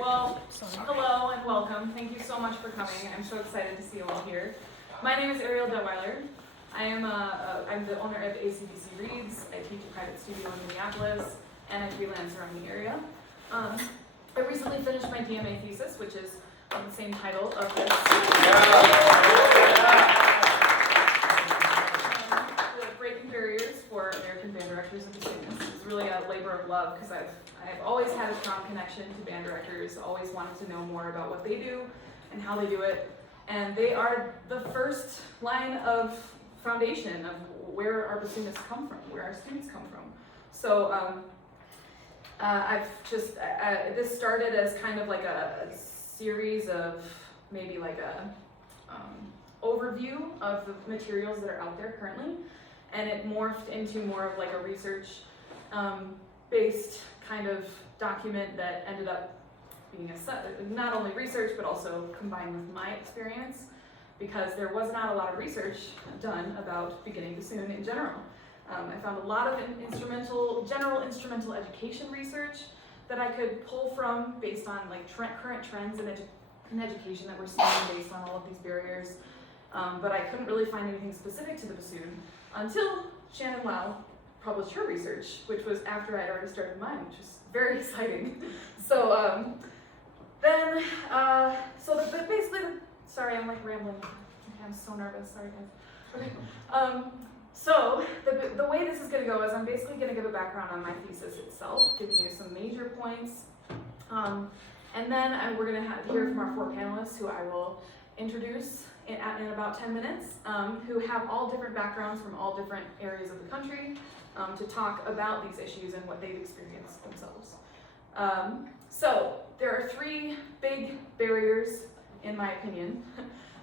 well, hello and welcome. Thank you so much for coming. I'm so excited to see you all here. My name is Ariel Detwiler. I'm the owner of ACDC Reads. I teach a private studio in Minneapolis, and I freelance around the area. I recently finished my DMA thesis, which is the same title of this. Breaking Barriers for American Band Directors and Bassoonists. It's really a labor of love because I've always had a strong connection to band directors, always wanted to know more about what they do and how they do it. And they are the first line of foundation of where our bassoonists come from, where our students come from. So this started as kind of like a series of maybe like a overview of the materials that are out there currently. And it morphed into more of like a research based kind of document that ended up being not only research but also combined with my experience, because there was not a lot of research done about beginning bassoon in general. I found a lot of general instrumental education research that I could pull from based on like current trends in education that we're seeing based on all of these barriers, but I couldn't really find anything specific to the bassoon until Shannon Lau published her research, which was after I'd already started mine, which is very exciting. So sorry, I'm like rambling. I'm so nervous, sorry guys. Okay. So the way this is gonna go is I'm basically gonna give a background on my thesis itself, giving you some major points. And then we're gonna hear from our 4 panelists who I will introduce in about 10 minutes, who have all different backgrounds from all different areas of the country to talk about these issues and what they've experienced themselves. So there are 3 big barriers, in my opinion,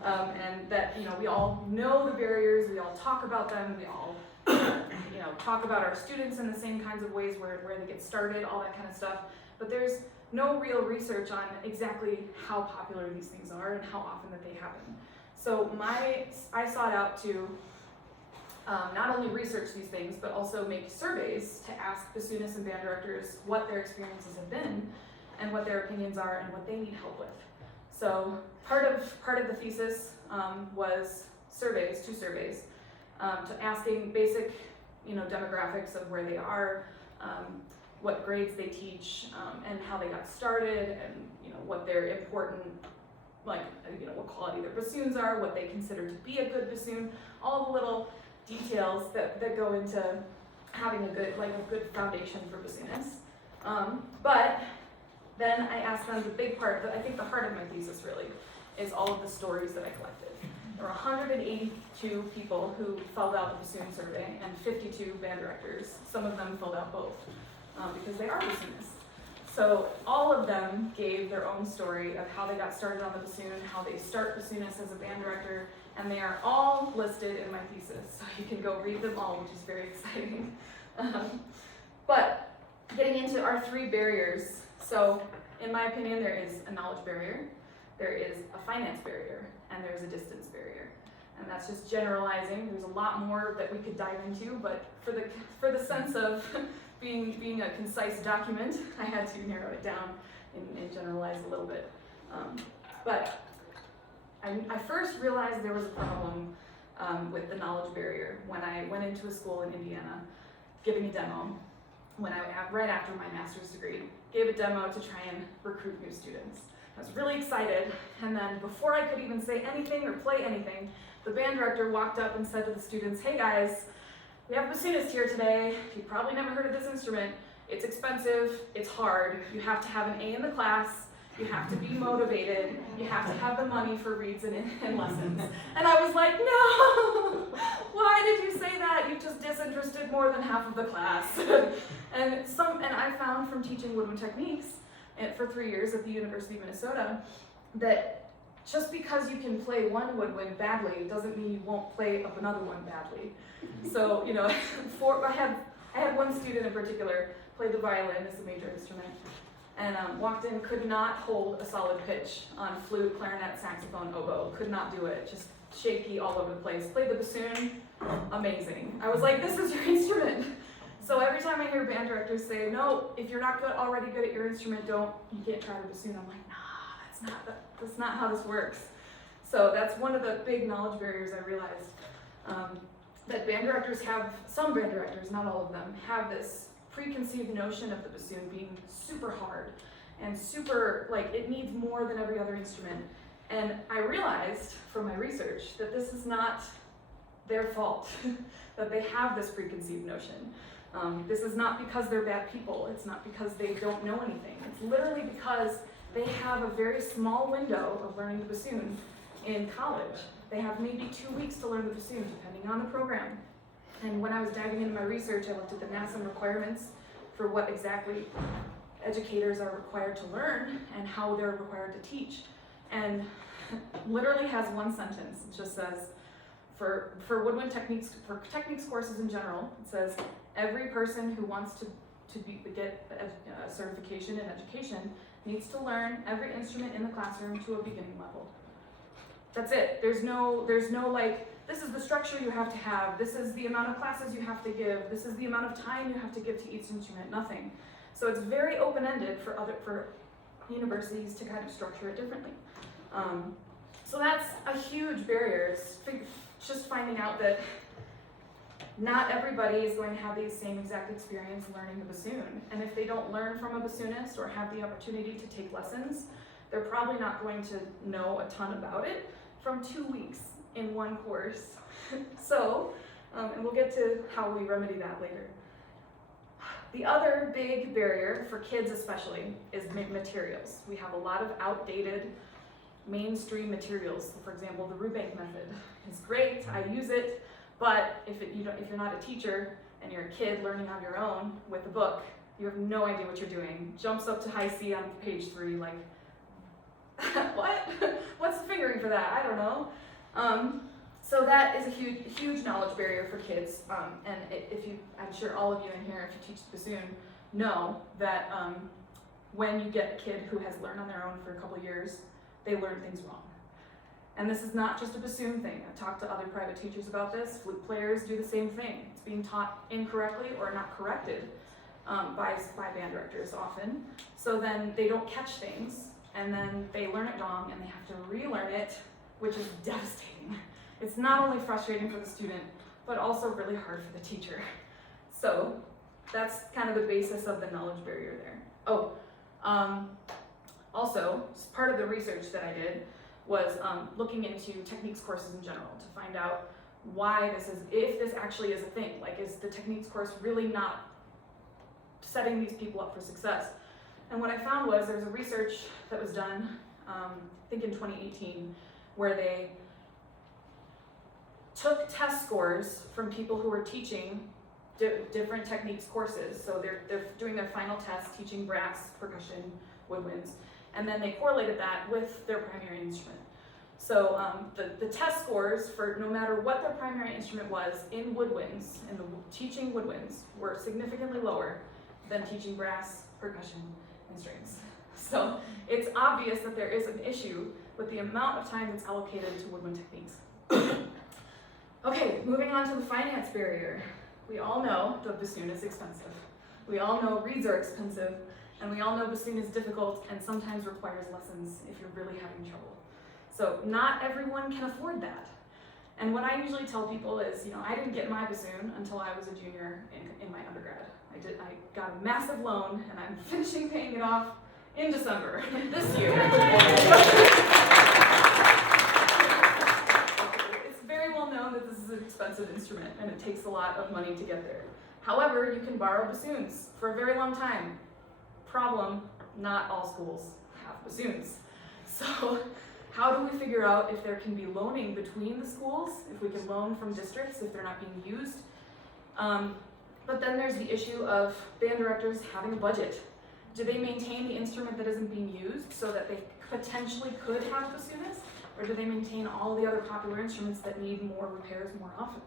and that we all know the barriers, we all talk about them, we all talk about our students in the same kinds of ways where they get started, all that kind of stuff. But there's no real research on exactly how popular these things are and how often that they happen. So I sought out to not only research these things, but also make surveys to ask bassoonists and band directors what their experiences have been and what their opinions are and what they need help with. So part of the thesis was 2 surveys, to asking basic demographics of where they are, what grades they teach, and how they got started, and what their important, what quality their bassoons are, what they consider to be a good bassoon, all the little details that go into having a good foundation for bassoonists. But then I asked them the big part, I think the heart of my thesis really, is all of the stories that I collected. There were 182 people who filled out the bassoon survey and 52 band directors. Some of them filled out both because they are bassoonists. So all of them gave their own story of how they got started on the bassoon, how they start bassoonists as a band director, and they are all listed in my thesis. So you can go read them all, which is very exciting. But getting into our 3 barriers. So in my opinion, there is a knowledge barrier, there is a finance barrier, and there's a distance barrier. And that's just generalizing. There's a lot more that we could dive into, but for the sense of being a concise document, I had to narrow it down and generalize a little bit. But I first realized there was a problem with the knowledge barrier when I went into a school in Indiana giving a demo right after my master's degree. Gave a demo to try and recruit new students. I was really excited, and then before I could even say anything or play anything, the band director walked up and said to the students, "Hey guys, we have a bassoonist here today. You've probably never heard of this instrument. It's expensive, it's hard. You have to have an A in the class, you have to be motivated, you have to have the money for reads and lessons." And I was like, no! Why did you say that? You just disinterested more than half of the class. And I found from teaching woodwind techniques for 3 years at the University of Minnesota that just because you can play one woodwind badly doesn't mean you won't play up another one badly. So, I had one student in particular play the violin as a major instrument, and walked in, could not hold a solid pitch on flute, clarinet, saxophone, oboe, could not do it, just shaky all over the place. Played the bassoon, amazing. I was like, this is your instrument. So every time I hear band directors say, no, if you're not already good at your instrument, you can't try the bassoon. I'm like, nah, that's not how this works. So that's one of the big knowledge barriers I realized. That some band directors, not all of them, have this preconceived notion of the bassoon being super hard and super, like, it needs more than every other instrument. And I realized from my research that this is not their fault, that they have this preconceived notion. This is not because they're bad people. It's not because they don't know anything. It's literally because they have a very small window of learning the bassoon in college. They have maybe 2 weeks to learn the bassoon, depending on the program. And when I was diving into my research, I looked at the NASM requirements for what exactly educators are required to learn and how they're required to teach. And literally has one sentence. It just says, for woodwind techniques, for techniques courses in general, it says, every person who wants to get a certification in education needs to learn every instrument in the classroom to a beginning level. That's it. There's no like, this is the structure you have to have, this is the amount of classes you have to give, this is the amount of time you have to give to each instrument, nothing. So it's very open-ended for universities to kind of structure it differently. So that's a huge barrier, just finding out that not everybody is going to have the same exact experience learning the bassoon. And if they don't learn from a bassoonist or have the opportunity to take lessons, they're probably not going to know a ton about it from 2 weeks in one course. So, and we'll get to how we remedy that later. The other big barrier for kids especially is materials. We have a lot of outdated mainstream materials. For example, the Worzbyt method is great, I use it, but if you're not a teacher and you're a kid learning on your own with a book, you have no idea what you're doing. Jumps up to high C on page 3, like, what? What's the fingering for that? I don't know. So that is a huge knowledge barrier for kids. And I'm sure all of you in here, if you teach the bassoon, know that when you get a kid who has learned on their own for a couple years, they learn things wrong. And this is not just a bassoon thing. I've talked to other private teachers about this. Flute players do the same thing. It's being taught incorrectly or not corrected by band directors often. So then they don't catch things, and then they learn it wrong, and they have to relearn it, which is devastating. It's not only frustrating for the student, but also really hard for the teacher. So that's kind of the basis of the knowledge barrier there. Also, part of the research that I did was looking into techniques courses in general to find out why if this actually is a thing. Like, is the techniques course really not setting these people up for success? And what I found was there's a research that was done, I think in 2018, where they took test scores from people who were teaching different techniques courses. So they're doing their final test, teaching brass, percussion, woodwinds, and then they correlated that with their primary instrument. So the test scores for no matter what their primary instrument was in woodwinds, in the teaching woodwinds, were significantly lower than teaching brass, percussion, and strings. So it's obvious that there is an issue with the amount of time that's allocated to woodwind techniques. Okay, moving on to the finance barrier. We all know the bassoon is expensive. We all know reeds are expensive, and we all know bassoon is difficult and sometimes requires lessons if you're really having trouble. So not everyone can afford that. And what I usually tell people is, I didn't get my bassoon until I was a junior in my undergrad. I got a massive loan, and I'm finishing paying it off in December this year. It's very well known that this is an expensive instrument, and it takes a lot of money to get there. However, you can borrow bassoons for a very long time. Problem, not all schools have bassoons. So how do we figure out if there can be loaning between the schools, if we can loan from districts if they're not being used? But then there's the issue of band directors having a budget. Do they maintain the instrument that isn't being used so that they potentially could have bassoonists? Or do they maintain all the other popular instruments that need more repairs more often?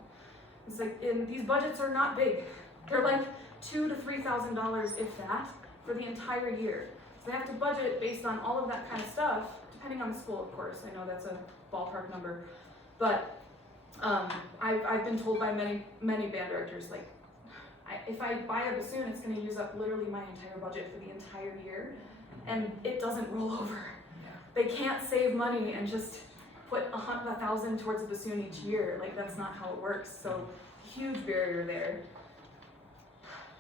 It's like, these budgets are not big. They're like $2,000 to $3,000, if that, for the entire year. So they have to budget based on all of that kind of stuff, depending on the school, of course. I know that's a ballpark number. But I've been told by many band directors, like, if I buy a bassoon, it's going to use up literally my entire budget for the entire year, and it doesn't roll over. They can't save money and just put $1,000 towards a bassoon each year. Like, that's not how it works. So huge barrier there.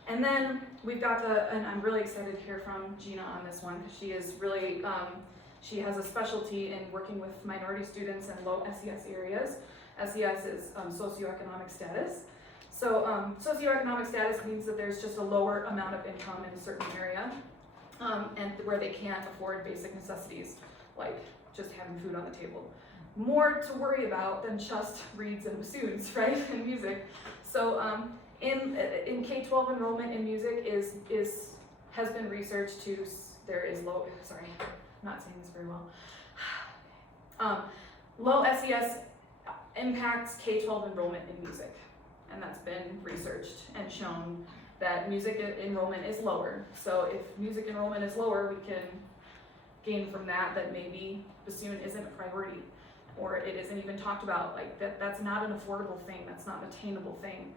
And then we've got and I'm really excited to hear from Gina on this one, because she is really, she has a specialty in working with minority students in low SES areas. SES is socioeconomic status. So socioeconomic status means that there's just a lower amount of income in a certain area, and where they can't afford basic necessities, like just having food on the table. More to worry about than just reeds and bassoons, right, and music. So in K-12 enrollment in music has been researched to, there is low, sorry, I'm not saying this very well. Low SES impacts K-12 enrollment in music, and that's been researched and shown that music enrollment is lower. So if music enrollment is lower, we can gain from that maybe bassoon isn't a priority, or it isn't even talked about, like that's not an affordable thing, that's not an attainable thing.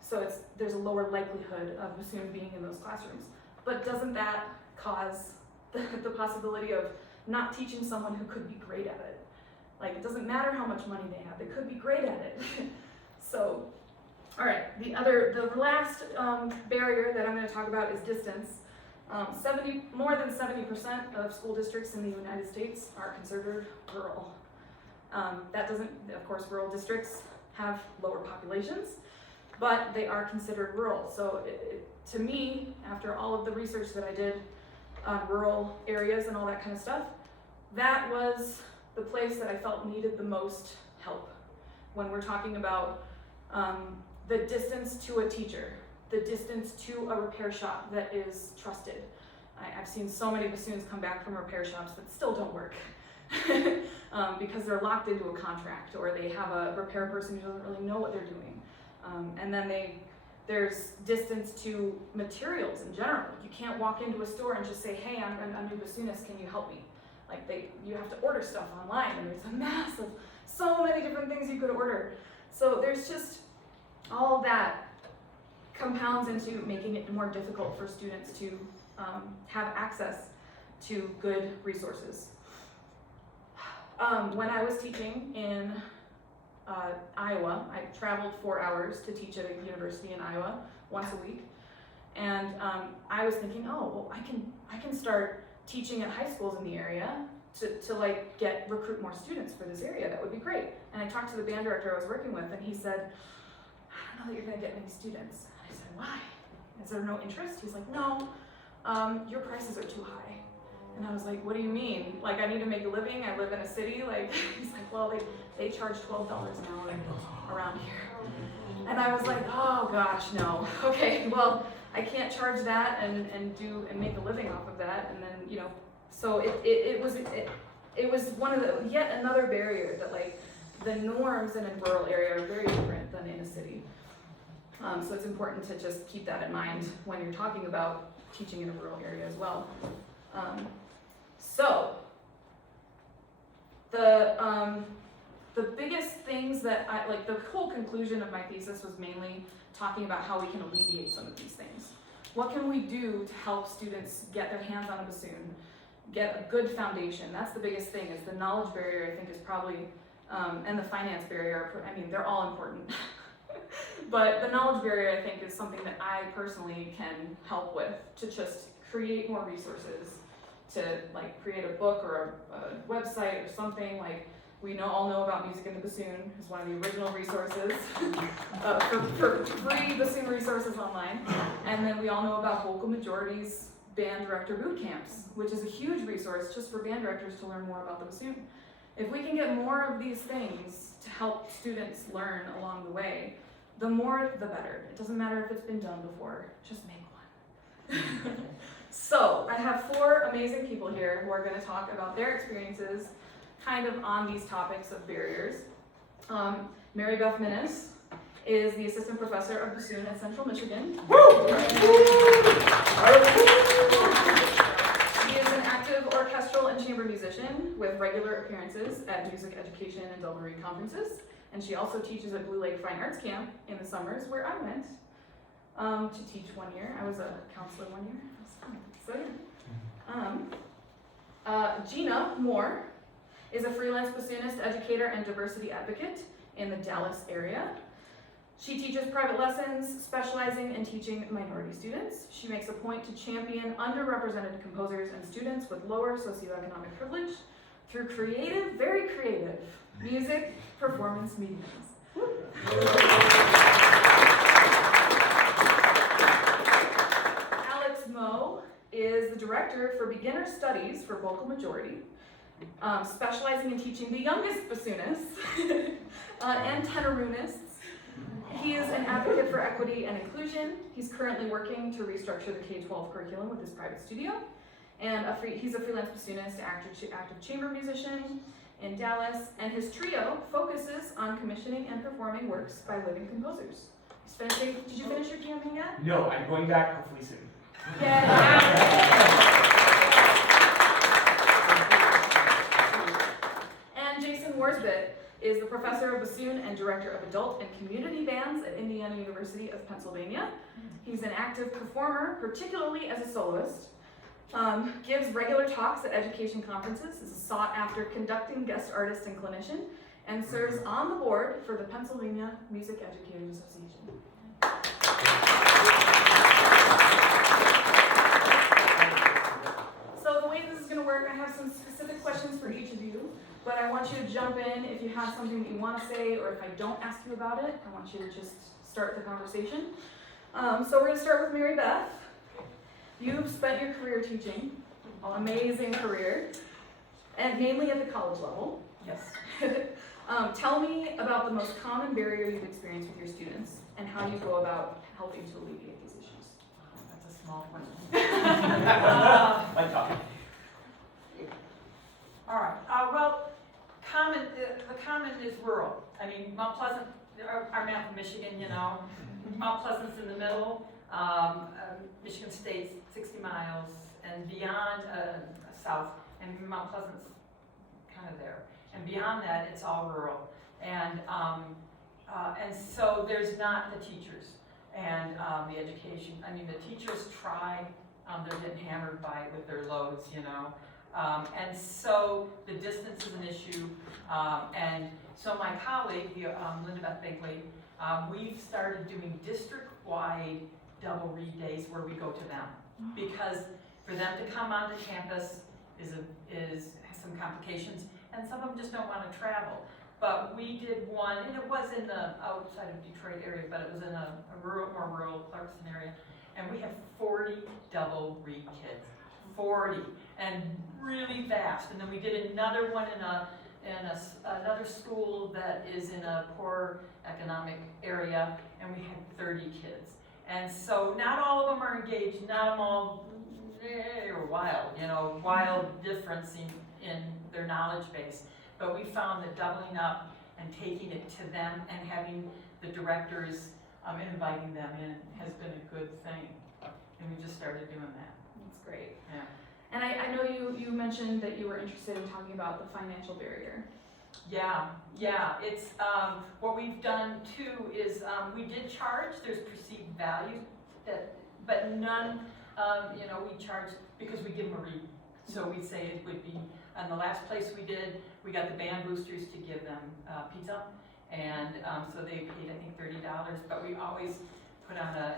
So there's a lower likelihood of bassoon being in those classrooms. But doesn't that cause the possibility of not teaching someone who could be great at it? Like, it doesn't matter how much money they have, they could be great at it. So, all right, the last barrier that I'm going to talk about is distance. More than 70% of school districts in the United States are considered rural. That doesn't, of course, rural districts have lower populations, but they are considered rural. So to me, after all of the research that I did on rural areas and all that kind of stuff, that was the place that I felt needed the most help when we're talking about the distance to a teacher, the distance to a repair shop that is trusted. I've seen so many bassoons come back from repair shops that still don't work because they're locked into a contract, or they have a repair person who doesn't really know what they're doing. And then there's distance to materials in general. You can't walk into a store and just say, hey, I'm a new bassoonist, can you help me? Like you have to order stuff online, and there's a mass of so many different things you could order. So there's just all that compounds into making it more difficult for students to have access to good resources. When I was teaching in Iowa, I traveled 4 hours to teach at a university in Iowa once a week, and I was thinking, oh, well, I can start teaching at high schools in the area to like recruit more students for this area. That would be great. And I talked to the band director I was working with, and he said, I don't know that you're going to get many students. I said, why? Is there no interest? He's like, no, your prices are too high. And I was like, what do you mean? Like, I need to make a living, I live in a city? Like, he's like, well, they charge $12 an hour around here. And I was like, oh gosh, no. Okay, well, I can't charge that and make a living off of that. And then, so it was one of the, yet another barrier that, like, the norms in a rural area are very different than in a city. So it's important to just keep that in mind when you're talking about teaching in a rural area as well. So the biggest things that the whole conclusion of my thesis was mainly talking about how we can alleviate some of these things. What can we do to help students get their hands on a bassoon, get a good foundation? That's the biggest thing, is the knowledge barrier, I think, is probably, and the finance barrier, I mean, they're all important. But the knowledge barrier, I think, is something that I personally can help with, to just create more resources, to like create a book or a website or something. Like, we all know about Music in the Bassoon, is one of the original resources for free bassoon resources online. And then we all know about Vocal Majority's band director boot camps, which is a huge resource just for band directors to learn more about the bassoon. If we can get more of these things to help students learn along the way, the more the better. It doesn't matter if it's been done before, just make one. So I have 4 amazing people here who are going to talk about their experiences kind of on these topics of barriers. MaryBeth Minnis is the assistant professor of bassoon at Central Michigan. She is an active orchestral and chamber musician with regular appearances at music education and Del Marie conferences. And she also teaches at Blue Lake Fine Arts Camp in the summers, where I went to teach 1 year. I was a counselor 1 year. So yeah. Gina Moore is a freelance bassoonist, educator, and diversity advocate in the Dallas area. She teaches private lessons, specializing in teaching minority students. She makes a point to champion underrepresented composers and students with lower socioeconomic privilege through creative, very creative, music performance mediums. Meaux is the director for beginner studies for vocal majority, specializing in teaching the youngest bassoonists and tenorunists. He is an advocate for equity and inclusion. He's currently working to restructure the K-12 curriculum with his private studio. And he's a freelance bassoonist, active chamber musician in Dallas, and his trio focuses on commissioning and performing works by living composers. He's finishing. Did you finish your jamming yet? No, I'm going back hopefully soon. Yeah. And Jason Worzbyt is the professor of bassoon and director of adult and community bands at Indiana University of Pennsylvania. He's an active performer, particularly as a soloist. Gives regular talks at education conferences, is a sought-after conducting guest artist and clinician, and serves on the board for the Pennsylvania Music Educators Association. So the way this is going to work, I have some specific questions for each of you, but I want you to jump in if you have something that you want to say, or if I don't ask you about it, I want you to just start the conversation. So we're going to start with MaryBeth. You've spent your career teaching, amazing career, and mainly at the college level. Yes. Tell me about the most common barrier you've experienced with your students and how you go about helping to alleviate these issues. That's a small question. Like talking. All right. Well, the common is rural. I mean, Mount Pleasant, our map of Michigan, you know, Mount Pleasant's in the middle. Michigan State's 60 miles, and beyond south, and Mount Pleasant's kind of there. And beyond that, it's all rural. And so there's not the teachers and the education. I mean, the teachers try, they're getting hammered with their loads, you know. And so the distance is an issue. And so my colleague, MaryBeth Bigley, we've started doing district-wide double read days where we go to them, because for them to come onto campus has some complications, and some of them just don't want to travel. But we did one, and it was in the outside of Detroit area, but it was in a more rural Clarkson area, and we have 40 double read kids, 40, and really fast. And then we did another one in another school that is in a poor economic area, and we had 30 kids. And so not all of them are engaged, not all are wild, you know, wild difference in their knowledge base. But we found that doubling up and taking it to them and having the directors inviting them in has been a good thing. And we just started doing that. That's great. Yeah. And I know you mentioned that you were interested in talking about the financial barrier. Yeah, it's what we've done too is we did charge. There's perceived value but none. You know, we charge because we give them a read. So we say it would be. And the last place we did, we got the band boosters to give them pizza, and so they paid I think $30. But we always put on a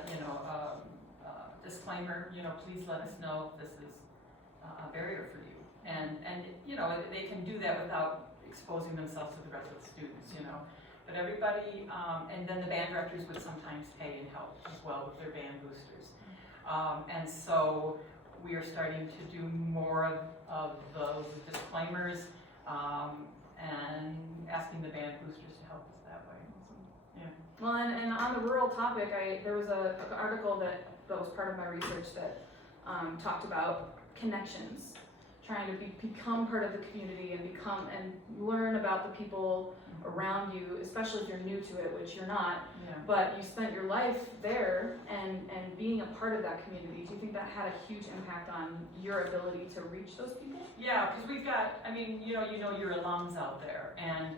disclaimer. You know, please let us know if this is a barrier for you. And you know, they can do that without exposing themselves to the rest of the students, you know. But everybody, and then the band directors would sometimes pay and help as well with their band boosters. And so we are starting to do more of those disclaimers and asking the band boosters to help us that way. Yeah. Well, and on the rural topic, there was an article that was part of my research that talked about connections. Trying to become part of the community and learn about the people around you, especially if you're new to it, which you're not. Yeah. But you spent your life there and being a part of that community. Do you think that had a huge impact on your ability to reach those people? Yeah, because we've got, I mean, you know your alums out there, and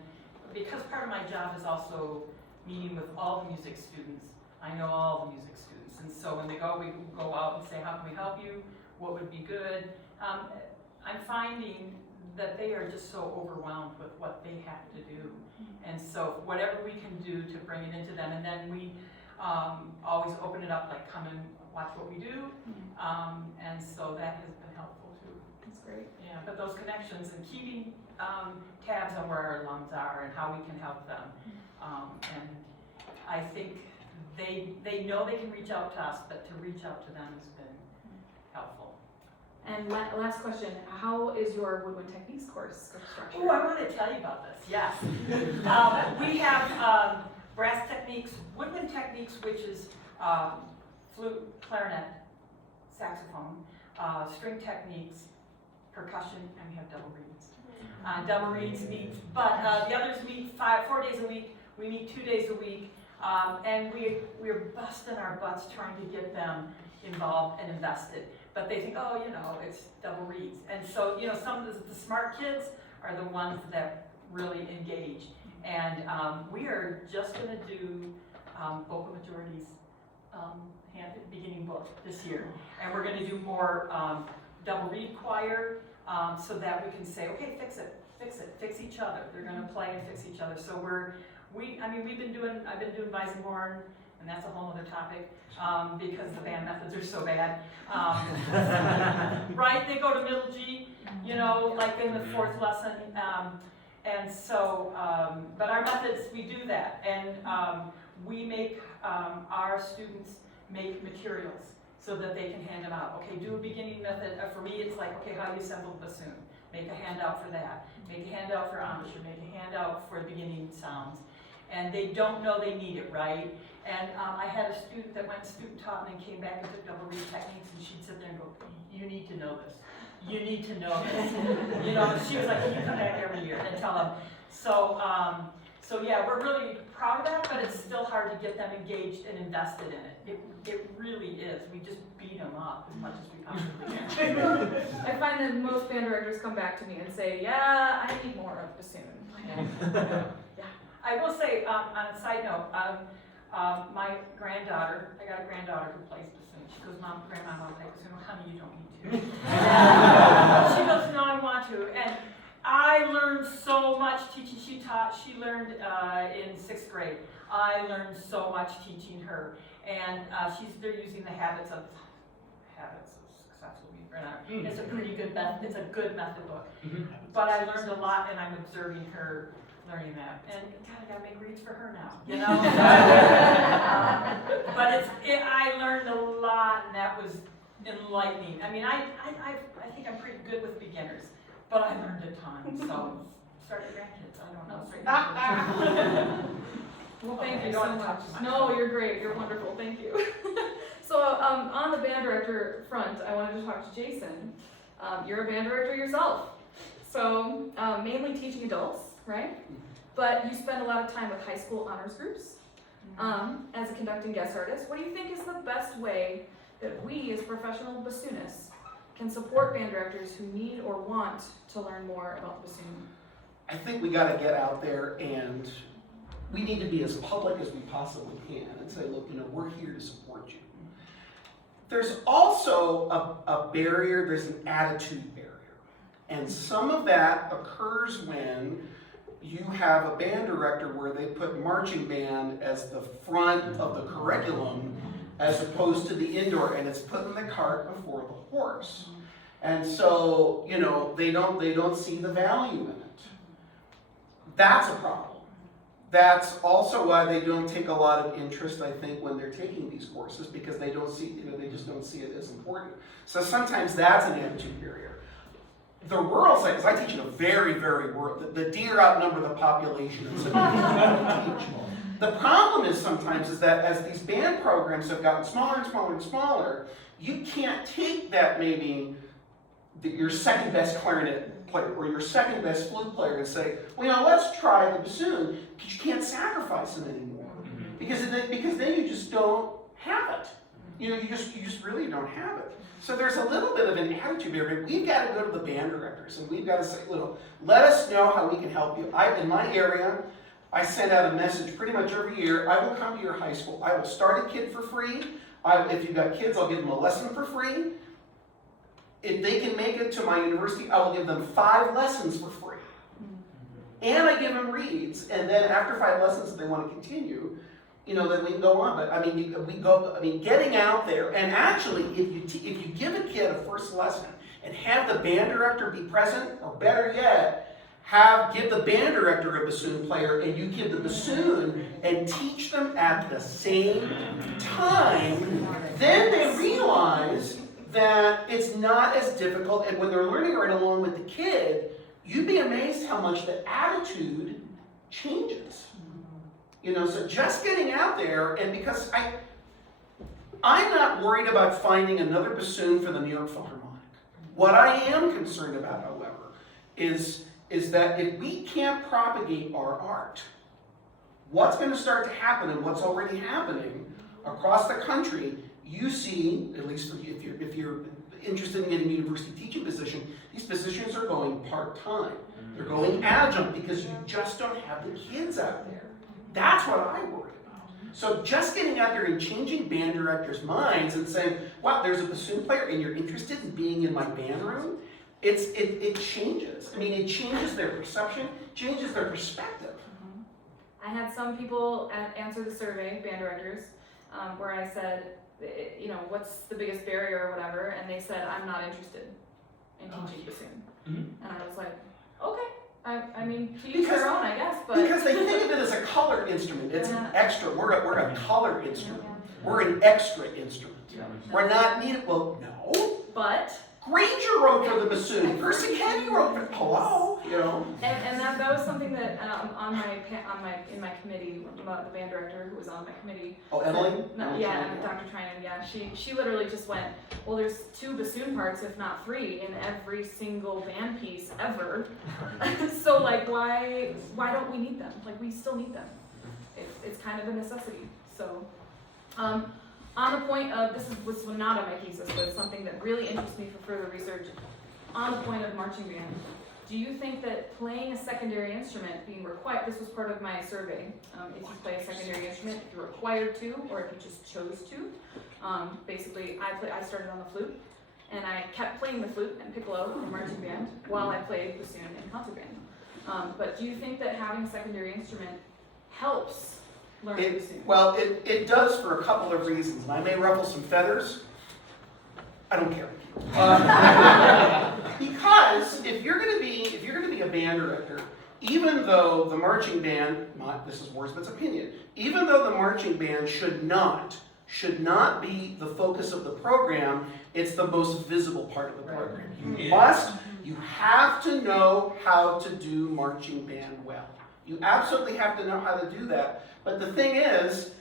because part of my job is also meeting with all the music students, I know all the music students. And so when they go, we go out and say, how can we help you? What would be good? I'm finding that they are just so overwhelmed with what they have to do. And so whatever we can do to bring it into them, and then we always open it up, like come and watch what we do. And so that has been helpful too. That's great. Yeah, but those connections and keeping tabs on where our alums are and how we can help them. And I think they know they can reach out to us, but to reach out to them has been helpful. And last question, how is your woodwind techniques course structured? Oh, I want to tell you about this, yes. We have brass techniques, woodwind techniques, which is flute, clarinet, saxophone, string techniques, percussion, and we have double reeds. Double reeds meet, but the others meet 4 days a week. We meet 2 days a week, and we're busting our butts trying to get them involved and invested. But they think, oh, it's double reeds. And so, some of the smart kids are the ones that really engage. And we are just going to do vocal majorities beginning book this year. And we're going to do more double reed choir so that we can say, okay, fix it, fix each other. They're going to play and fix each other. So I've been doing Weissenhorn, and that's a whole other topic because the band methods are so bad. Right, they go to middle G, like in the 4th lesson. And so, but our methods, we do that. And we make our students make materials so that they can hand them out. Okay, do a beginning method. For me, it's like, okay, how do you assemble a bassoon? Make a handout for that. Make a handout for embouchure. Make a handout for beginning sounds. And they don't know they need it, right? And I had a student that went student taught and then came back and took double reed techniques, and she'd sit there and go, you need to know this. You need to know this. And she was like, you come back every year and tell them. So yeah, we're really proud of that, but it's still hard to get them engaged and invested in it. It really is. We just beat them up as much as we possibly can. I find that most band directors come back to me and say, yeah, I need more of bassoon. Yeah. I will say, on a side note, my granddaughter, I got a granddaughter who plays bassoon. She goes, Mom, Grandma, I want to play bassoon. Well, honey, you don't need to. She goes, no, I want to. And I learned so much teaching. She learned in 6th grade. I learned so much teaching her. And they're using the habits of successful music. It's a pretty good method. It's a good method book. But I learned a lot, and I'm observing her learning that. And God, I gotta make reads for her now, But I learned a lot, and that was enlightening. I mean, I think I'm pretty good with beginners, but I learned a ton. So start your grandkids. I don't know. Well, thank you so much. No, you're great. You're wonderful. Thank you. So on the band director front, I wanted to talk to Jason. You're a band director yourself. So mainly teaching adults, right? But you spend a lot of time with high school honors groups as a conducting guest artist. What do you think is the best way that we as professional bassoonists can support band directors who need or want to learn more about the bassoon? I think we got to get out there, and we need to be as public as we possibly can and say, look, we're here to support you. There's also a barrier, there's an attitude barrier. And some of that occurs when you have a band director where they put marching band as the front of the curriculum as opposed to the indoor, and it's putting the cart before the horse. And so, they don't see the value in it. That's a problem. That's also why they don't take a lot of interest, I think, when they're taking these courses, because they don't see, they just don't see it as important. So sometimes that's an attitude barrier. The rural side, because I teach in a very, very rural, the deer outnumber the population in some ways. The problem is sometimes is that as these band programs have gotten smaller and smaller and smaller, you can't take that maybe your second best clarinet player or your second best flute player and say, well, let's try the bassoon, because you can't sacrifice them anymore. Because then you just don't have it. You just really don't have it. So there's a little bit of an attitude barrier. We've got to go to the band directors and we've got to say, let us know how we can help you. In my area, I send out a message pretty much every year. I will come to your high school. I will start a kid for free. If you've got kids, I'll give them a lesson for free. If they can make it to my university, I will give them 5 lessons for free. And I give them reads. And then after 5 lessons, if they want to continue, then we can go on. But I mean, getting out there, and actually, if you give a kid a first lesson and have the band director be present, or better yet, give the band director a bassoon player, and you give the bassoon and teach them at the same time, then they realize that it's not as difficult, and when they're learning right along with the kid, you'd be amazed how much the attitude changes. So just getting out there, and because I'm not worried about finding another bassoon for the New York Philharmonic. What I am concerned about, however, is that if we can't propagate our art, what's going to start to happen, and what's already happening across the country, you see, at least if you're interested in getting a university teaching position, these positions are going part-time. They're going adjunct because you just don't have the kids out there. That's what I worry about. So just getting out there and changing band directors' minds and saying, wow, there's a bassoon player and you're interested in being in my band room, it changes. I mean, it changes their perception, changes their perspective. I had some people answer the survey, band directors, where I said, what's the biggest barrier or whatever, and they said, I'm not interested in teaching bassoon. And I was like, okay. I mean, to each their own, I guess, but... Because they think of it as a colored instrument. It's an extra. We're a colored instrument. We're an extra instrument. We're not needed. Well, no. But... Granger wrote for the bassoon. Percy Kenny wrote for hello, And that was something that in my committee, the band director who was on my committee. Oh, Emily? No, yeah, Dr. Trinan. Yeah, she literally just went, well, there's 2 bassoon parts, if not 3, in every single band piece ever. So like, why don't we need them? Like, we still need them. It's kind of a necessity. So. On the point of, this was not on my thesis, but it's something that really interests me for further research. On the point of marching band, do you think that playing a secondary instrument being required, this was part of my survey, if you play a secondary instrument, if you're required to, or if you just chose to. Basically, I started on the flute, and I kept playing the flute and piccolo in marching band while I played bassoon and concert band. But do you think that having a secondary instrument helps it does for a couple of reasons, and I may ruffle some feathers. I don't care. Because if you're going to be a band director, even though the marching band, this is Worzbyt's opinion, even though the marching band should not be the focus of the program, it's the most visible part of the program. You have to know how to do marching band well. You absolutely have to know how to do that. But the thing is,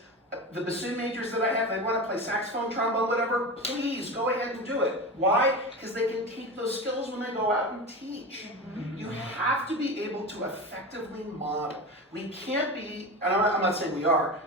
the bassoon majors that I have, they want to play saxophone, trombone, whatever, please go ahead and do it. Why? Because they can take those skills when they go out and teach. You have to be able to effectively model. We can't be, and I'm not saying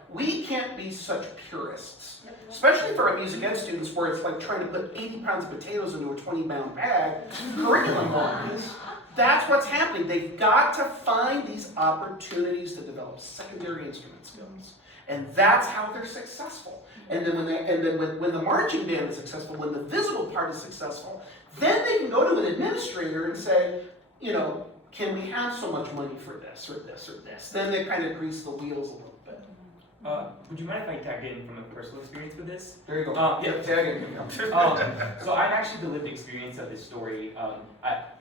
we can't be such purists. Especially for our music ed students where it's like trying to put 80 pounds of potatoes into a 20-pound bag, curriculum-wise. That's what's happening. They've got to find these opportunities to develop secondary instrument skills. And that's how they're successful. And then when the marching band is successful, when the visible part is successful, then they can go to an administrator and say, can we have so much money for this or this or this? Then they kind of grease the wheels a little bit. Would you mind if I tag in from a personal experience with this? There you go. Tag in. So I'm actually the lived experience of this story.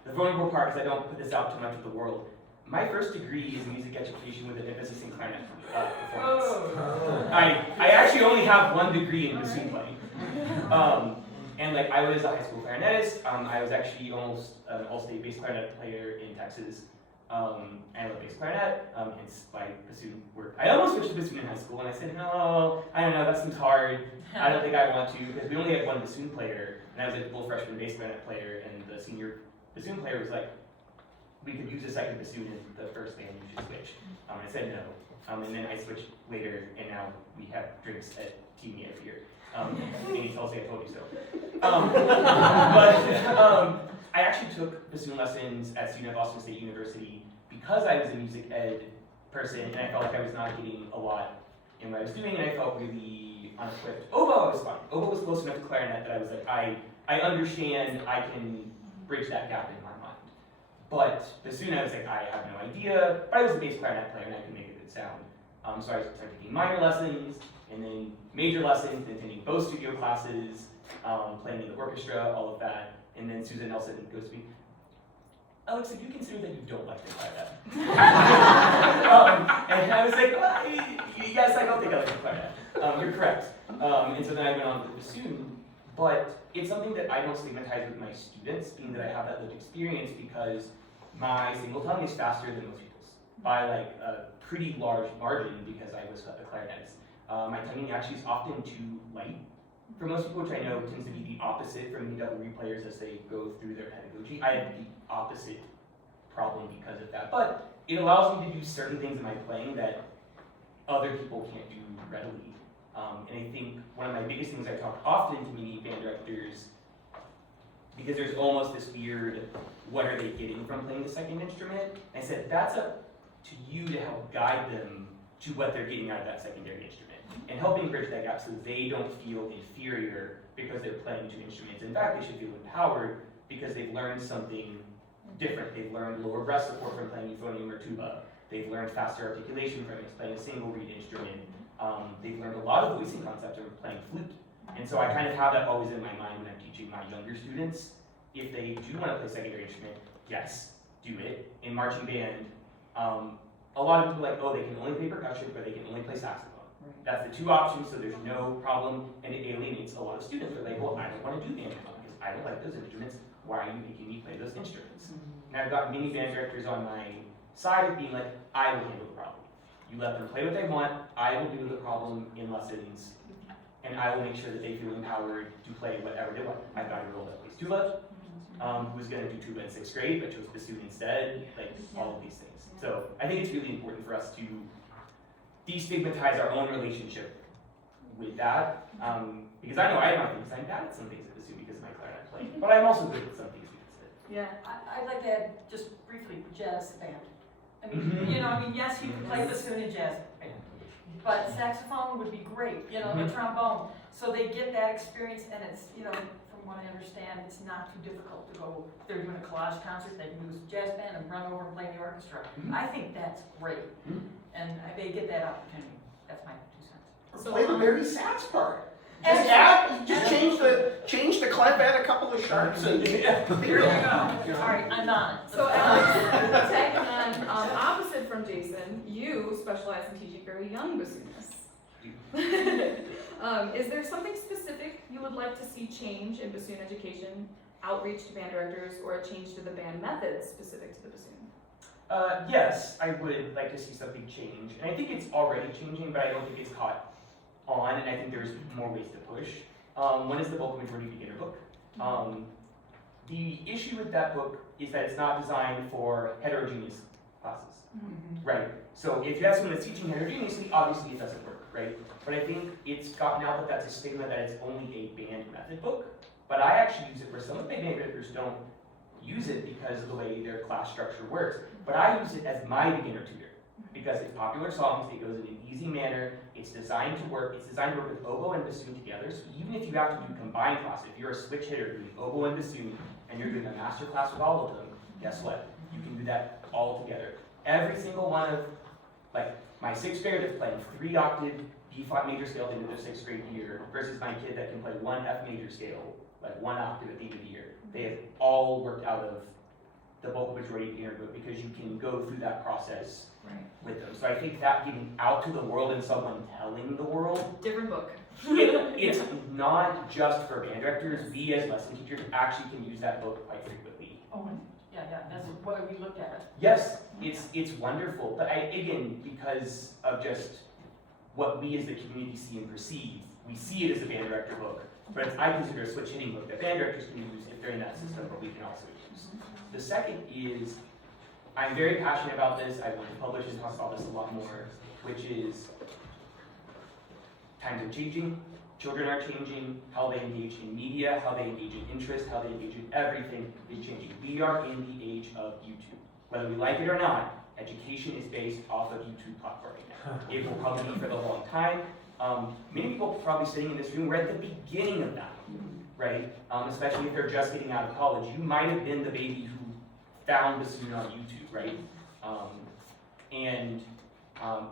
The vulnerable part is I don't put this out too much to the world. My first degree is music education with an emphasis in clarinet performance. I actually only have 1 degree in bassoon playing. And I was a high school clarinetist. I was actually almost an all-state bass clarinet player in Texas. I love bass clarinet, hence my bassoon work. I almost switched to bassoon in high school, and I said, no, I don't know, that seems hard. I don't think I want to, because we only had 1 bassoon player, and I was a full freshman bass clarinet player, and the senior bassoon player was like, we could use a second bassoon in the first band, you should switch. I said no, and then I switched later, and now we have drinks at Team every year. And he tells me I told you so. I actually took bassoon lessons at student at Boston State University because I was a music ed person, and I felt like I was not getting a lot in what I was doing, and I felt really unequipped. Oboe was fine. Oboe was close enough to clarinet that I was like, I understand, I can bridge that gap in my mind. But bassoon, I was like, I have no idea, but I was a bass clarinet player and I could make a good sound. So I started taking minor lessons, and then major lessons, and attending both studio classes, playing in the orchestra, all of that. And then Susan Nelson goes to me, Alex, have you considered that you don't like the clarinet? And I was like, well, yes, I don't think I like the clarinet. You're correct. And so then I went on to the bassoon, but it's something that I don't stigmatize with my students, being that I have that lived experience, because my single tongue is faster than most people's by like a pretty large margin, because I was a clarinetist. My tonguing actually is often too light for most people, which I know tends to be the opposite for many double reed players as they go through their pedagogy. I have the opposite problem because of that, but it allows me to do certain things in my playing that other people can't do readily. And I think one of my biggest things I talk often to many band directors, because there's almost this weird, what are they getting from playing the second instrument? I said, that's up to you to help guide them to what they're getting out of that secondary instrument, and helping bridge that gap so they don't feel inferior because they're playing two instruments. In fact, they should feel empowered because they've learned something different. They've learned lower breath support from playing euphonium or tuba. They've learned faster articulation from playing a single reed instrument. They've learned a lot of voicing concepts from playing flute. And so I kind of have that always in my mind when I'm teaching my younger students. If they do want to play secondary instrument, yes, do it. In marching band, a lot of people are like, oh, they can only play percussion, or they can only play saxophone. That's the two options, so there's no problem, and it alienates a lot of students. They're like, well, I don't want to do band because I don't like those instruments. Why are you making me play those instruments? And I've got many band directors on my side of being like, I will handle the problem. You let them play what they want, I will do the problem in lessons, and I will make sure that they feel empowered to play whatever they want. I've got a girl that plays tuba, who's going to do tuba in 6th grade, but chose bassoon instead, like all of these things. So I think it's really important for us to destigmatize our own relationship with that, because I know I have my things. I'm bad at some things at bassoon because of my clarinet playing, but I'm also good at some things because of it. Yeah. I'd like to add, just briefly, jazz band. I mean, yes, you can play bassoon in jazz band, but saxophone would be great, the trombone. So they get that experience, and it's, from what I understand, it's not too difficult to go, if they're doing a collage concert, they can use jazz band and run over and play the orchestra. I think that's great, and they get that opportunity. That's my 2 cents. So, Play the very sax part. And Just change the clef, add a couple of sharps, and There you go. All right, I'm on. So Alex, taking on opposite from Jason, you specialize in teaching very young bassoonists. Is there something specific you would like to see change in bassoon education, outreach to band directors, or a change to the band methods specific to the bassoon? Yes, I would like to see something change, and I think it's already changing, but I don't think it's caught on, and I think there's more ways to push. One is the bulk majority beginner book. The issue with that book is that it's not designed for heterogeneous classes, right? So if you have someone that's teaching heterogeneously, obviously it doesn't work, right? But I think it's gotten out that that's a stigma that it's only a band method book, but I actually use it for some of my band directors don't use it because of the way their class structure works, but I use it as my beginner tutor because it's popular songs, it goes in an easy manner, it's designed to work with oboe and bassoon together, so even if you have to do combined class, if you're a switch hitter doing oboe and bassoon, and you're doing a master class with all of them, guess what? You can do that all together. Every single one of, like, my 6th grader that's playing 3-octave B5 major scale into their 6th grade year versus my kid that can play 1 F major scale, like 1 octave at the end of the year. They have all worked out of the bulk majority beginner book because you can go through that process with them. So I think that getting out to the world and someone telling the world. Different book. It's not just for band directors. We as lesson teachers actually can use that book quite frequently. Oh, yeah, that's why we looked at it. Yes, it's wonderful. But again, because of just what we as the community see and perceive, we see it as a band director book, but I consider a switch hitting book that band directors can use if they're in that system, but we can also use. The second is, I'm very passionate about this. I want to publish and talk about this a lot more, which is times are changing, children are changing, how they engage in media, how they engage in interest, how they engage in everything is changing. We are in the age of YouTube. Whether we like it or not, education is based off of YouTube platforming now. It will probably be for the long time. Many people probably sitting in this room were at the beginning of that, right? Especially if they're just getting out of college. You might have been the baby who found bassoon on YouTube, right?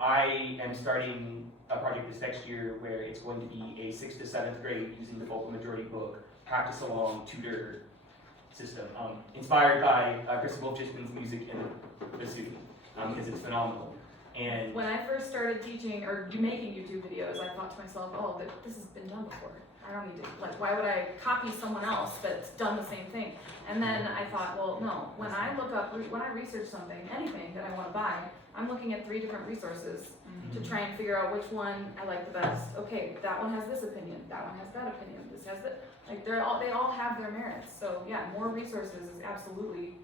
I am starting a project this next year where it's going to be a 6th to 7th grade using the vocal majority book, practice along tutor system, inspired by Chris Wolfchisman's music and bassoon, because it's phenomenal. And When I first started teaching or making YouTube videos, I thought to myself, oh, this has been done before. I don't need to, like, why would I copy someone else that's done the same thing? And then I thought, well, no, when I research something, anything that I want to buy, I'm looking at 3 different resources to try and figure out which one I like the best. Okay, that one has this opinion, that one has that opinion, this has that. Like, they all have their merits. So yeah, more resources is absolutely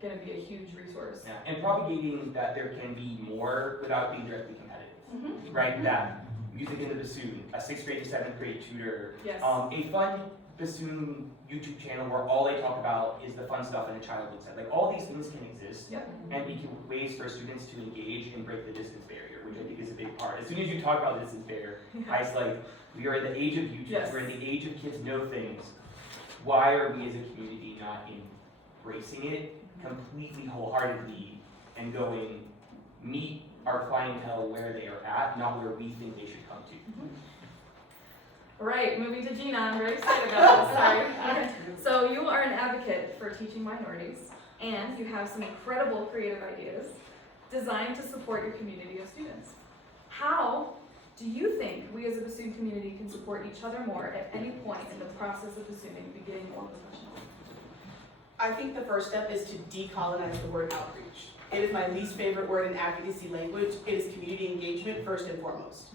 going to be a huge resource. yeah, and propagating that there can be more without being directly competitive, right? That music in the bassoon, a 6th grade to 7th grade tutor, Yes. a fun bassoon YouTube channel where all they talk about is the fun stuff and the child looks at. Like, all these things can exist Yep. and be ways for students to engage and break the distance barrier, which I think is a big part. As soon as you talk about the distance barrier, it's like, we are in the age of YouTube, Yes. we're in the age of kids know things. Why are we as a community not embracing it completely wholeheartedly and going, meet our clientele where they are at, not where we think they should come to? All right, moving to Gina, I'm very excited about this, sorry. So you are an advocate for teaching minorities, and you have some incredible creative ideas designed to support your community of students. How do you think we as a bassoon community can support each other more at any point in the process of bassooning, beginning or professional? I think the first step is to decolonize the word outreach. It is my least favorite word in advocacy language. It is community engagement first and foremost.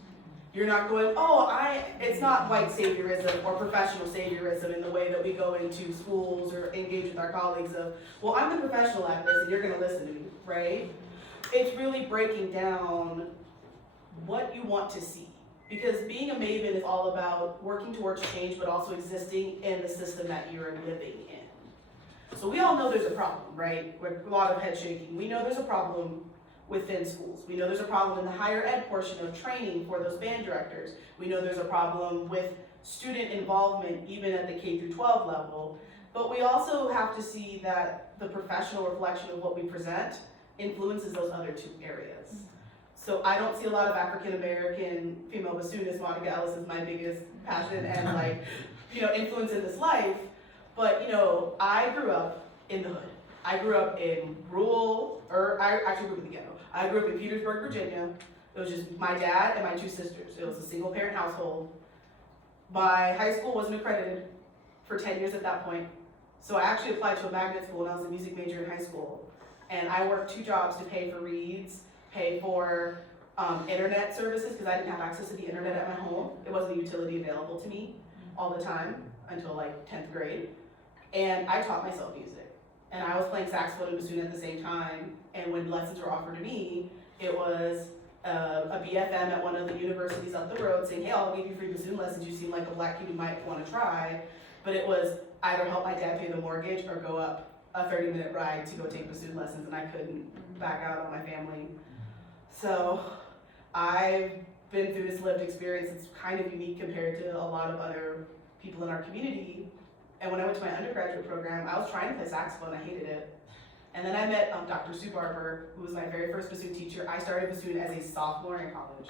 You're not going, it's not white saviorism or professional saviorism in the way that we go into schools or engage with our colleagues of, well, I'm the professional at this and you're gonna listen to me, right? It's really breaking down what you want to see. Because being a maven is all about working towards change, but also existing in the system that you're living in. So we all know there's a problem, right? With a lot of head shaking. We know there's a problem within schools. We know there's a problem in the higher ed portion of training for those band directors. We know there's a problem with student involvement even at the K through 12 level. But we also have to see that the professional reflection of what we present influences those other 2 areas. So I don't see a lot of African American female bassoonists. Monica Ellis is my biggest passion and influence in this life. But I grew up in the hood. I grew up in I actually grew up in the ghetto. I grew up in Petersburg, Virginia. It was just my dad and my 2 sisters. It was a single parent household. My high school wasn't accredited for 10 years at that point. So I actually applied to a magnet school when I was a music major in high school. And I worked 2 jobs to pay for reads, pay for internet services, because I didn't have access to the internet at my home. It wasn't a utility available to me all the time until like 10th grade. And I taught myself music. And I was playing saxophone and bassoon at the same time. And when lessons were offered to me, it was a BFM at one of the universities up the road saying, hey, I'll give you free bassoon lessons. You seem like a black kid you might want to try. But it was either help my dad pay the mortgage or go up a 30-minute ride to go take bassoon lessons. And I couldn't back out on my family. So I've been through this lived experience. It's kind of unique compared to a lot of other people in our community. And when I went to my undergraduate program, I was trying to play saxophone. I hated it. And then I met Dr. Sue Barber, who was my very first bassoon teacher. I started bassoon as a sophomore in college,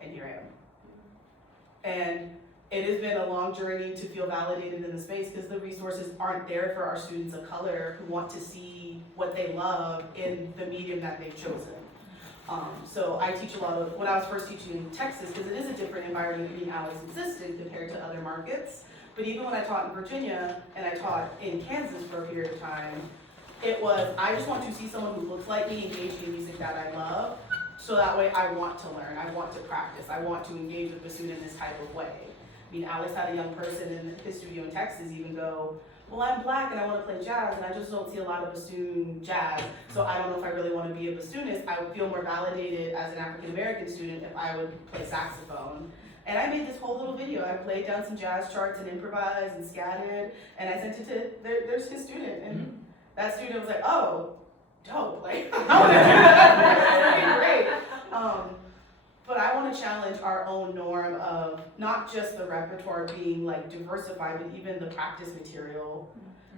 and here I am. And it has been a long journey to feel validated in the space because the resources aren't there for our students of color who want to see what they love in the medium that they've chosen. So I teach a lot of, when I was first teaching in Texas, because it is a different environment being Alex existed compared to other markets. But even when I taught in Virginia and I taught in Kansas for a period of time, it was, I just want to see someone who looks like me engaged in music that I love, so that way I want to learn, I want to practice, I want to engage with bassoon in this type of way. I mean, Alex had a young person in his studio in Texas even go, well, I'm black and I want to play jazz and I just don't see a lot of bassoon jazz, so I don't know if I really want to be a bassoonist. I would feel more validated as an African American student if I would play saxophone. And I made this whole little video. I played down some jazz charts and improvised and scattered, and I sent it to, there's his student, and that student was like, oh, dope, like, I want to do that. own norm of not just the repertoire being like diversified, but even the practice material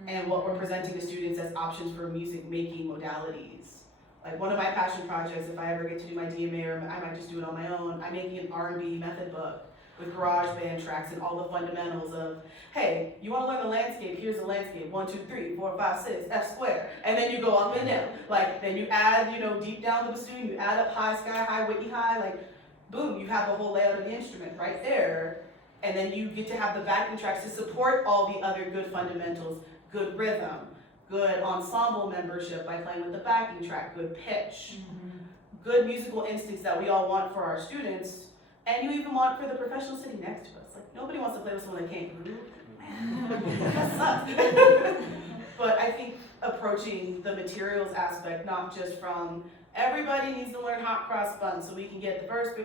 and what we're presenting to students as options for music making modalities. Like one of my passion projects, if I ever get to do my DMA or I might just do it on my own, I'm making an R&B method book with garage band tracks and all the fundamentals of, hey, you want to learn the landscape, here's the landscape, 1, 2, 3, 4, 5, 6, F square. And then you go up and down. Like, then you add, deep down the bassoon, you add up high, sky high, Whitney high, like, boom, you have the whole layout of the instrument right there. And then you get to have the backing tracks to support all the other good fundamentals, good rhythm, good ensemble membership by playing with the backing track, good pitch, good musical instincts that we all want for our students. And you even want for the professional sitting next to us. Like, nobody wants to play with someone that can't groove. Man, that sucks. But I think approaching the materials aspect, not just from everybody needs to learn hot cross buns so we can get the first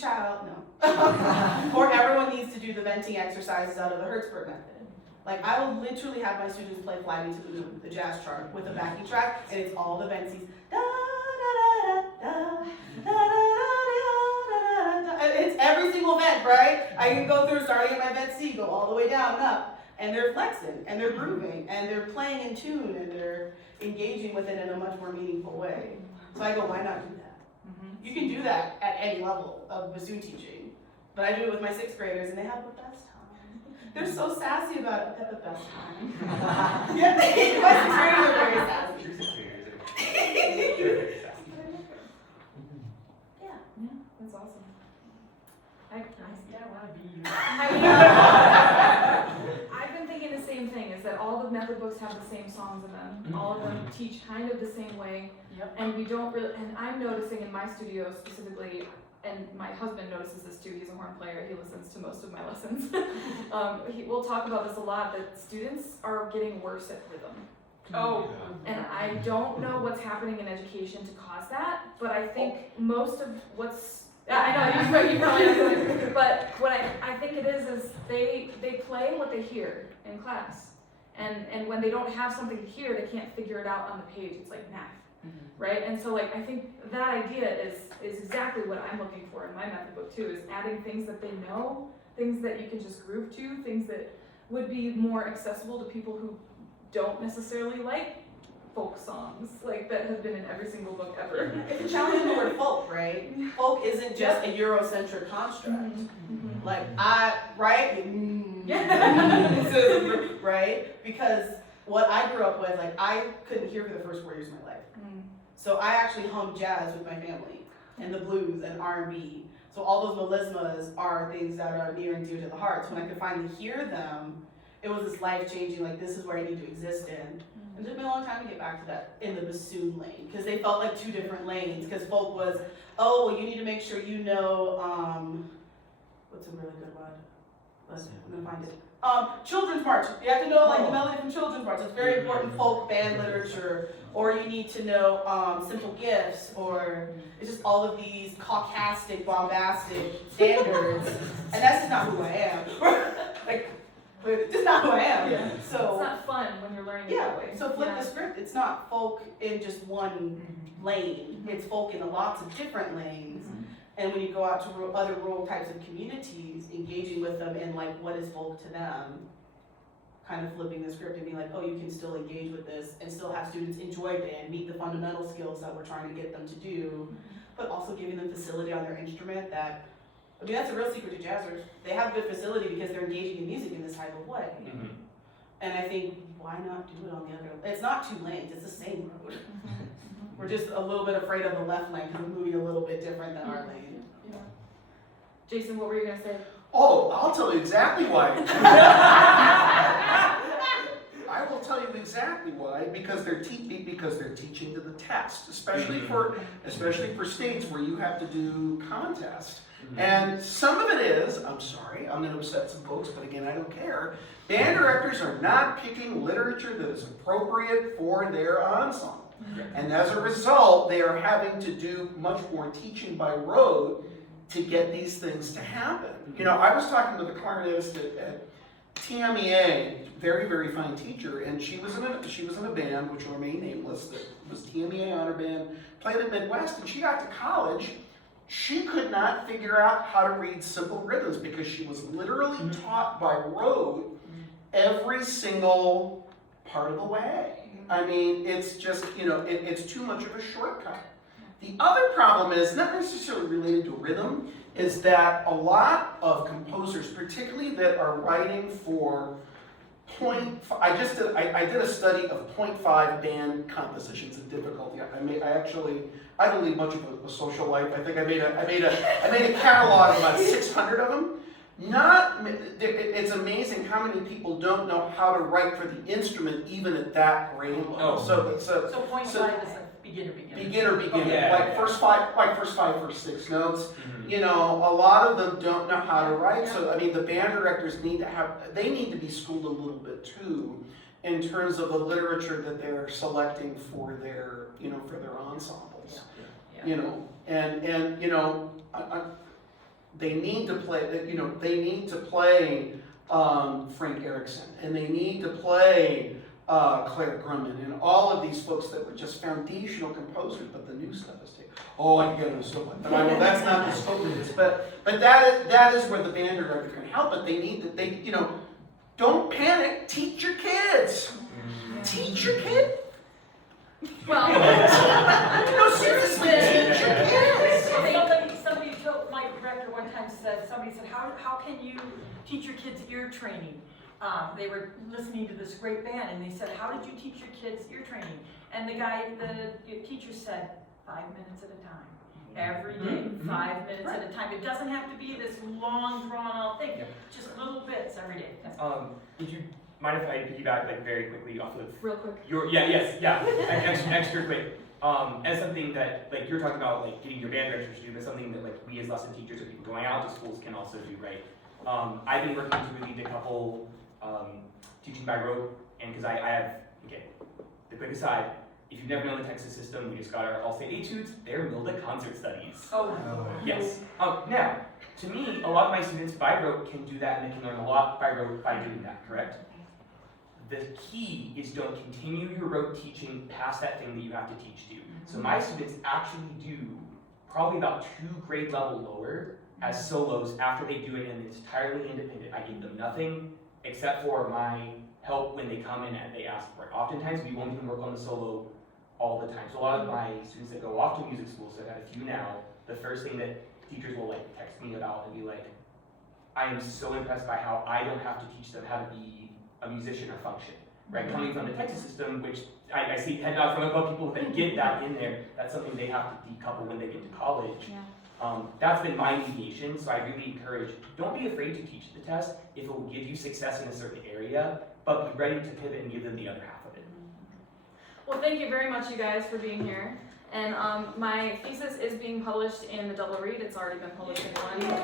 child, no. Or everyone needs to do the venting exercises out of the Hertzberg method. Like, I will literally have my students play Fly Me to the Moon, the jazz chart, with a backing track, and it's all the venties. Da, da, da, da, da, da, da. It's every single vent, right? I can go through starting at my vent C, go all the way down and up, and they're flexing, and they're grooving, and they're playing in tune, and they're engaging with it in a much more meaningful way. So I go, why not do that? You can do that at any level of bassoon teaching, but I do it with my 6th graders, and they have the best time. They're so sassy about it, they have the best time. Yeah, my 6th graders are very sassy. That's awesome. I've been thinking the same thing, is that all the method books have the same songs in them. All of them teach kind of the same way. Yep. And we don't really, and I'm noticing in my studio specifically, and my husband notices this too, he's a horn player, he listens to most of my lessons. We'll talk about this a lot, that students are getting worse at rhythm. Oh. And I don't know what's happening in education to cause that, but I think most of what's, I know, you probably know, but what I think it is they play what they hear in class. And when they don't have something to hear, they can't figure it out on the page. It's like math, right? And so like, I think that idea is exactly what I'm looking for in my method book too, is adding things that they know, things that you can just groove to, things that would be more accessible to people who don't necessarily like folk songs, like that have been in every single book ever. It's a challenge in the word folk, right? Folk isn't just a Eurocentric construct. Like, right? Right? Because what I grew up with, like, I couldn't hear for the first 4 years of my life. So I actually hummed jazz with my family, and the blues and R&B. So all those melismas are things that are near and dear to the heart. So when I could finally hear them, it was this life-changing, like, this is where I need to exist in. It took me a long time to get back to that in the bassoon lane, because they felt like 2 different lanes. Because folk was, oh, well, you need to make sure you know, what's a really good one? I'm gonna find it. Children's march. You have to know like the melody from children's march. It's very important folk band literature. Or you need to know simple gifts, or it's just all of these caucastic, bombastic standards. And that's just not who I am. Like, it's just not who I am. Yeah. So it's not fun when you're learning it yeah. that way. So flip the script. It's not folk in just one lane. It's folk in lots of different lanes. And when you go out to other rural types of communities, engaging with them in like what is folk to them, kind of flipping the script and being like, oh, you can still engage with this and still have students enjoy band, meet the fundamental skills that we're trying to get them to do, but also giving them facility on their instrument that, I mean, that's a real secret to jazzers. They have good facility because they're engaging in music in this type of way. And I think, why not do it on the other? It's not 2 lanes, it's the same road. We're just a little bit afraid of the left lane because we're moving a little bit different than our lane. Yeah. Jason, what were you gonna say? Oh, I'll tell you exactly why. I will tell you exactly why, because they're teaching to the test, especially for states where you have to do contests. And some of it is, I'm sorry, I'm going to upset some folks, but again, I don't care. Band directors are not picking literature that is appropriate for their ensemble. And as a result, they are having to do much more teaching by rote to get these things to happen. You know, I was talking with a clarinetist at TMEA, very, very fine teacher, and she was in a band, which will remain nameless, that was TMEA honor band, played at Midwest, and she got to college. she could not figure out how to read simple rhythms because she was literally taught by rote every single part of the way. I mean, it's just, it's too much of a shortcut. The other problem is, not necessarily related to rhythm, is that a lot of composers, particularly that are writing for I did a study of 0.5 band compositions and difficulty. I don't lead much of a social life. I think I made a catalog of about 600 of them. It's amazing how many people don't know how to write for the instrument even at that grade level. Oh. So 0.5 is a beginner. Beginner. Yeah. Like first five, first 6 notes. A lot of them don't know how to write. So I mean, the band directors need to be schooled a little bit too, in terms of the literature that they're selecting for their, for their ensembles. They need to play, Frank Erickson, and they need to play Claire Grumman, and all of these folks that were just foundational composers, but the new stuff is taken. Oh, I can get into so much. But that's not the scope of this. But that is where the band director can help. But don't panic. Teach your kids. Teach your kid. Well, No, seriously, teach your kids. Somebody told, my director one time said, how can you teach your kids ear training? They were listening to this great band, and they said, how did you teach your kids ear training? And the teacher said, 5 minutes at a time. Every day, 5 minutes at a time. It doesn't have to be this long, drawn-out thing. Just little bits every day. Would you mind if I piggyback very quickly off of real quick. extra quick. As something that you're talking about, getting your band directors to do, is something that we as lesson teachers or people going out to schools can also do, right? I've been working to lead a couple teaching by rote, and because I have, the quick aside, if you've never known the Texas system, we just got our all-state etudes, they're MILDA concert studies. Oh. Yes. Now, to me, a lot of my students by rote can do that, and they can learn a lot by rote by doing that, correct? The key is don't continue your rote teaching past that thing that you have to teach to. So my students actually do probably about 2 grade level lower as solos after they do it, and it's entirely independent. I give them nothing except for my help when they come in and they ask for it. Oftentimes we won't even work on the solo all the time. So a lot of my students that go off to music school, so I've had a few now, the first thing that teachers will text me about and be like, I am so impressed by how I don't have to teach them how to be a musician or function. Right? Coming from the Texas system, which I see head nod from above people that get that in there, that's something they have to decouple when they get to college. That's been my mediation, so I really encourage, don't be afraid to teach the test if it will give you success in a certain area, but be ready to pivot and give them the other half of it. Well, thank you very much, you guys, for being here. And my thesis is being published in the Double Read. It's already been published in one. My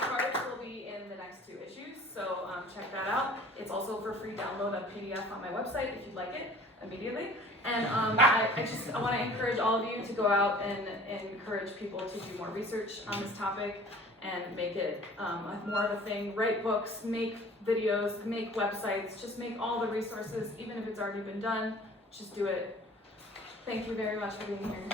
cards will be in the next 2 issues, so check that out. It's also for free download a PDF on my website if you'd like it immediately. And I want to encourage all of you to go out and encourage people to do more research on this topic and make it more of a thing. Write books, make videos, make websites, just make all the resources, even if it's already been done, just do it. Thank you very much for being here.